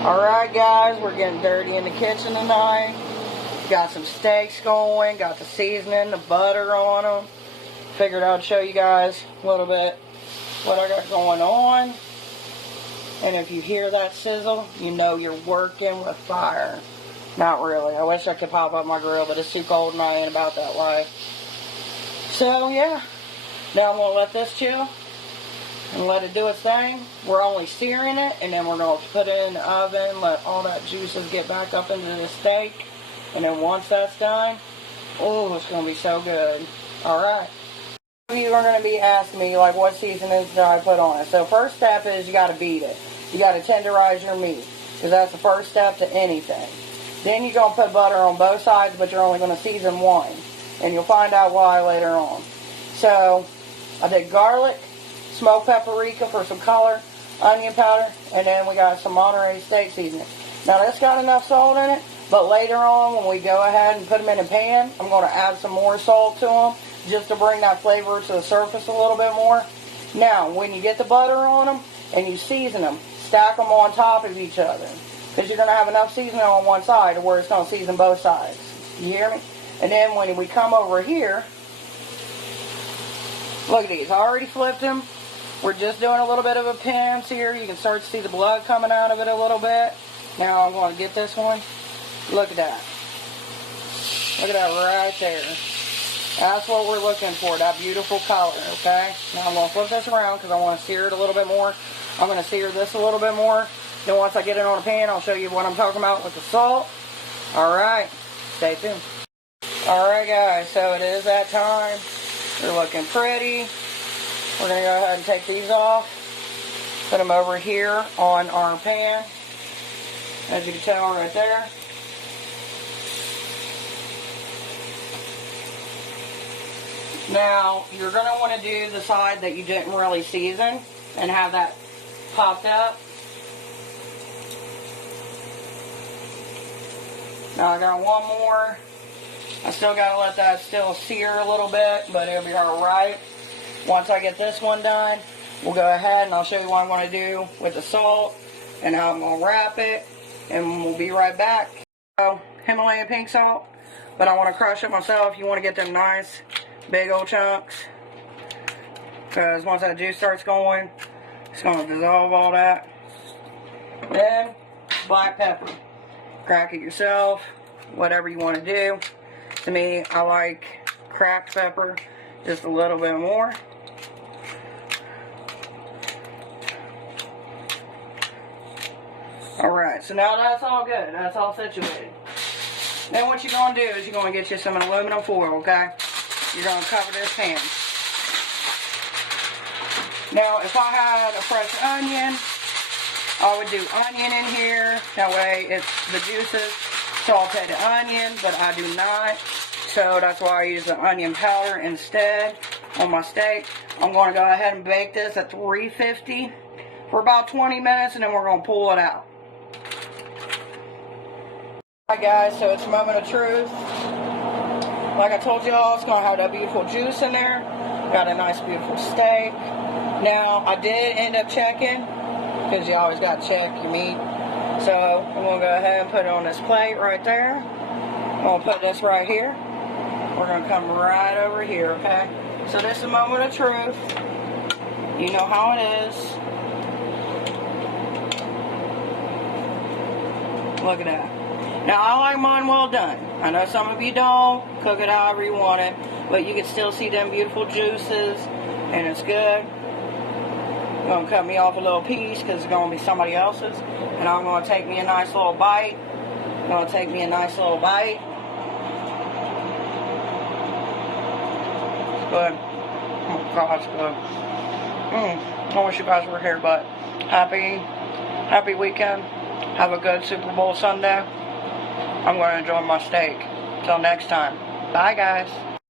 Alright guys, we're getting dirty in the kitchen tonight. Got some steaks going, got the seasoning, the butter on them. Figured I'd show you guys a little bit what I got going on. And if you hear that sizzle, you know you're working with fire. Not really. I wish I could pop up my grill, but it's too cold and I ain't about that life. So yeah, now I'm going to let this chill and let it do its thing. We're only searing it, and then we're going to put it in the oven, let all that juices get back up into the steak. And then once that's done, oh, it's going to be so good. Alright. Some of you are going to be asking me, like, what seasonings do I put on it? So first step is you got to beat it. You got to tenderize your meat, because that's the first step to anything. Then you're going to put butter on both sides, but you're only going to season one. And you'll find out why later on. So, I did garlic, smoked paprika for some color, onion powder, and then we got some Monterey steak seasoning. Now, that's got enough salt in it, but later on, when we go ahead and put them in a pan, I'm going to add some more salt to them, just to bring that flavor to the surface a little bit more. Now, when you get the butter on them, and you season them, stack them on top of each other. Because you're going to have enough seasoning on one side to where it's going to season both sides. You hear me? And then when we come over here, look at these. I already flipped them. We're just doing a little bit of a pinch here. You can start to see the blood coming out of it a little bit. Now I'm going to get this one. Look at that. Look at that right there. That's what we're looking for, that beautiful color, okay? Now I'm going to flip this around because I want to sear it a little bit more. I'm going to sear this a little bit more. Then once I get it on a pan, I'll show you what I'm talking about with the salt. Alright, stay tuned. Alright guys, so it is that time. They're looking pretty. We're going to go ahead and take these off. Put them over here on our pan. As you can tell right there. Now, you're going to want to do the side that you didn't really season and have that popped up. Now I got one more. I still got to let that still sear a little bit, but it'll be alright. Once I get this one done, we'll go ahead and I'll show you what I'm going to do with the salt and how I'm going to wrap it, and we'll be right back. So, Himalayan pink salt, but I want to crush it myself. You want to get them nice big old chunks, because once that juice starts going, it's going to dissolve all that. Then, black pepper. Crack it yourself, whatever you want to do. To me, I like cracked pepper just a little bit more. Alright, so now that's all good. That's all situated. Then what you're going to do is you're going to get you some aluminum foil, okay? You're going to cover this pan. Now, if I had a fresh onion, I would do onion in here. That way it's the juices, sauteed onion, but I do not. So that's why I use the onion powder instead on my steak. I'm going to go ahead and bake this at 350 for about 20 minutes, and then we're going to pull it out. Alright guys, so it's a moment of truth. Like I told y'all, it's going to have that beautiful juice in there. Got a nice beautiful steak. Now, I did end up checking, because you always got to check your meat. So, I'm going to go ahead and put it on this plate right there. I'm going to put this right here. We're going to come right over here, okay? So, this is a moment of truth. You know how it is. Look at that. Now, I like mine well done. I know some of you don't. Cook it however you want it. But you can still see them beautiful juices. And it's good. Going to cut me off a little piece because it's going to be somebody else's, and I'm going to take me a nice little bite. Going to take me a nice little bite. It's good. Oh God, it's good. I wish you guys were here, but happy weekend. Have a good Super Bowl Sunday. I'm going to enjoy my steak. Till next time. Bye guys.